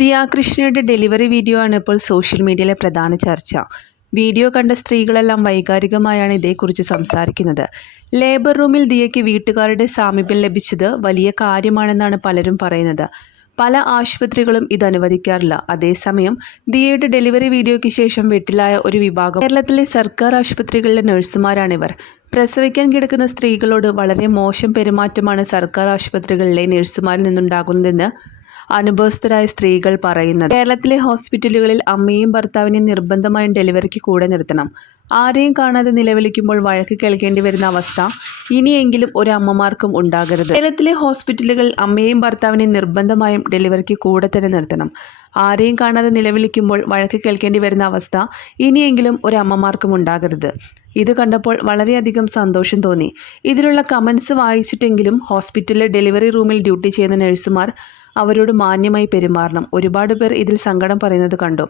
ദിയാകൃഷ്ണയുടെ delivery video ആണ് ഇപ്പോൾ social മീഡിയയിലെ പ്രധാന ചർച്ച. വീഡിയോ കണ്ട സ്ത്രീകളെല്ലാം വൈകാരികമായാണ് ഇതേക്കുറിച്ച് സംസാരിക്കുന്നത്. ലേബർ റൂമിൽ ദിയയ്ക്ക് വീട്ടുകാരുടെ സാമീപ്യം ലഭിച്ചത് വലിയ കാര്യമാണെന്നാണ് പലരും പറയുന്നത്. പല ആശുപത്രികളും ഇത് അനുവദിക്കാറില്ല. അതേസമയം ദിയയുടെ ഡെലിവറി വീഡിയോയ്ക്ക് ശേഷം വെട്ടിലായ ഒരു വിഭാഗം കേരളത്തിലെ സർക്കാർ ആശുപത്രികളിലെ നഴ്സുമാരാണിവർ പ്രസവിക്കാൻ കിടക്കുന്ന സ്ത്രീകളോട് വളരെ മോശം പെരുമാറ്റമാണ് സർക്കാർ ആശുപത്രികളിലെ നഴ്സുമാരിൽ നിന്നുണ്ടാകുന്നതെന്ന് അനുഭവസ്ഥരായ സ്ത്രീകൾ പറയുന്നത്. കേരളത്തിലെ ഹോസ്പിറ്റലുകളിൽ അമ്മയും ഭർത്താവിനെയും നിർബന്ധമായും ഡെലിവറിക്ക് കൂടെ നിർത്തണം. ആരെയും കാണാതെ നിലവിളിക്കുമ്പോൾ വഴക്ക് കേൾക്കേണ്ടി വരുന്ന അവസ്ഥ ഇനിയെങ്കിലും ഒരു അമ്മമാർക്കും ഉണ്ടാകരുത്. കേരളത്തിലെ ഹോസ്പിറ്റലുകളിൽ അമ്മയും ഭർത്താവിനെയും നിർബന്ധമായും ഡെലിവറിക്ക് കൂടെ തന്നെ നിർത്തണം. ആരെയും കാണാതെ നിലവിളിക്കുമ്പോൾ വഴക്ക് കേൾക്കേണ്ടി വരുന്ന അവസ്ഥ ഇനിയെങ്കിലും ഒരു അമ്മമാർക്കും ഉണ്ടാകരുത്. ഇത് കണ്ടപ്പോൾ വളരെയധികം സന്തോഷം തോന്നി. ഇതിലുള്ള കമൻസ് വായിച്ചിട്ടെങ്കിലും ഹോസ്പിറ്റലിലെ ഡെലിവറി റൂമിൽ ഡ്യൂട്ടി ചെയ്യുന്ന നഴ്സുമാർ അവരോട് മാന്യമായി പെരുമാറണം. ഒരുപാട് പേർ ഇതിൽ സങ്കടം പറയുന്നത് കണ്ടു.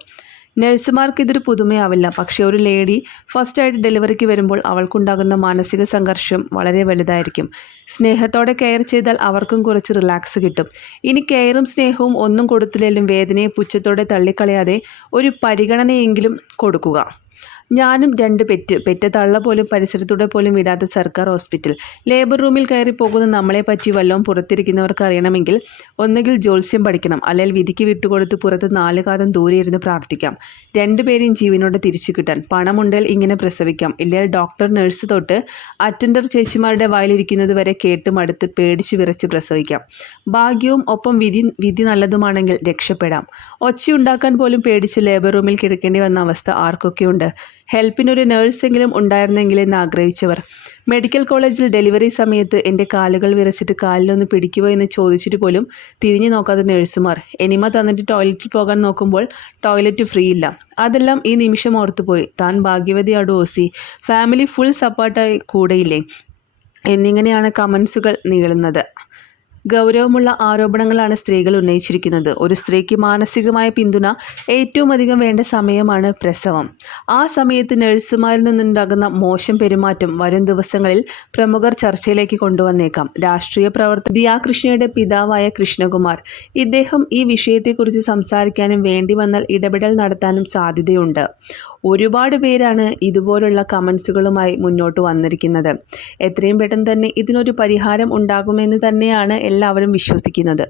നഴ്സുമാർക്ക് ഇതൊരു പുതുമയാവില്ല. പക്ഷേ ഒരു ലേഡി ഫസ്റ്റായിട്ട് ഡെലിവറിക്ക് വരുമ്പോൾ അവൾക്കുണ്ടാകുന്ന മാനസിക സംഘർഷം വളരെ വലുതായിരിക്കും. സ്നേഹത്തോടെ കെയർ ചെയ്താൽ അവർക്കും കുറച്ച് റിലാക്സ് കിട്ടും. ഇനി കെയറും സ്നേഹവും ഒന്നും കൊടുത്തില്ലെങ്കിലും വേദനയെ പുച്ഛത്തോടെ തള്ളിക്കളയാതെ ഒരു പരിഗണനയെങ്കിലും കൊടുക്കുക. ഞാനും രണ്ട് പെറ്റ്. പെറ്റ തള്ള പോലും പരിസരത്തൂടെ പോലും വിടാത്ത സർക്കാർ ഹോസ്പിറ്റൽ. ലേബർ റൂമിൽ കയറി പോകുന്ന നമ്മളെ പറ്റി വല്ലതും പുറത്തിരിക്കുന്നവർക്ക് അറിയണമെങ്കിൽ ഒന്നുകിൽ ജോത്സ്യം പഠിക്കണം അല്ലെങ്കിൽ വിധിക്ക് വിട്ടുകൊടുത്ത് പുറത്ത് നാല് കാതം ദൂരെ ഇരുന്ന് പ്രാർത്ഥിക്കാം. രണ്ടുപേരെയും ജീവനോടെ തിരിച്ചു കിട്ടാൻ. പണമുണ്ടെങ്കിൽ ഇങ്ങനെ പ്രസവിക്കാം. ഇല്ലെങ്കിൽ ഡോക്ടർ നഴ്സ് തൊട്ട് അറ്റൻഡർ ചേച്ചിമാരുടെ വായിലിരിക്കുന്നത് വരെ കേട്ട് മടുത്ത് പേടിച്ച് വിറച്ച് പ്രസവിക്കാം. ഭാഗ്യവും ഒപ്പം വിധി വിധി നല്ലതുമാണെങ്കിൽ രക്ഷപ്പെടാം. ഒച്ചയുണ്ടാക്കാൻ പോലും പേടിച്ച് ലേബർ റൂമിൽ കിടക്കേണ്ടി വന്ന അവസ്ഥ ആർക്കൊക്കെയുണ്ട്? ഹെൽപ്പിനൊരു നേഴ്സെങ്കിലും ഉണ്ടായിരുന്നെങ്കിലെന്ന് ആഗ്രഹിച്ചവർ. മെഡിക്കൽ കോളേജിൽ ഡെലിവറി സമയത്ത് എന്റെ കാലുകൾ വിറച്ചിട്ട് കാലിലൊന്ന് പിടിക്കുമോ എന്ന് ചോദിച്ചിട്ട് പോലും തിരിഞ്ഞു നോക്കാത്ത നഴ്സുമാർ. എനിമ തന്നിട്ട് ടോയ്ലറ്റിൽ പോകാൻ നോക്കുമ്പോൾ ടോയ്ലറ്റ് ഫ്രീ ഇല്ല. അതെല്ലാം ഈ നിമിഷം ഓർത്തുപോയി താൻ ഭാഗ്യവതിയാടു ഓസി. ഫാമിലി ഫുൾ സപ്പോർട്ടായി കൂടെയില്ലേ? എന്നിങ്ങനെയാണ് കമൻസുകൾ നീളുന്നത്. ഗൗരവമുള്ള ആരോപണങ്ങളാണ് സ്ത്രീകൾ ഉന്നയിച്ചിരിക്കുന്നത്. ഒരു സ്ത്രീക്ക് മാനസികമായ പിന്തുണ ഏറ്റവും അധികം വേണ്ട സമയമാണ് പ്രസവം. ആ സമയത്ത് നഴ്സുമാരിൽ നിന്നുണ്ടാകുന്ന മോശം പെരുമാറ്റം വരും ദിവസങ്ങളിൽ പ്രമുഖർ ചർച്ചയിലേക്ക് കൊണ്ടുവന്നേക്കാം. രാഷ്ട്രീയ പ്രവർത്തക ദിയാകൃഷ്ണയുടെ പിതാവായ കൃഷ്ണകുമാർ. ഇദ്ദേഹം ഈ വിഷയത്തെക്കുറിച്ച് സംസാരിക്കാനും വേണ്ടി വന്നാൽ ഇടപെടൽ നടത്താനും സാധ്യതയുണ്ട്. ഒരുപാട് പേരാണ് ഇതുപോലുള്ള കമൻസുകളുമായി മുന്നോട്ട് വന്നിരിക്കുന്നത്. എത്രയും പെട്ടെന്ന് തന്നെ ഇതിനൊരു പരിഹാരം ഉണ്ടാകുമെന്ന് തന്നെയാണ് എല്ലാവരും വിശ്വസിക്കുന്നത്.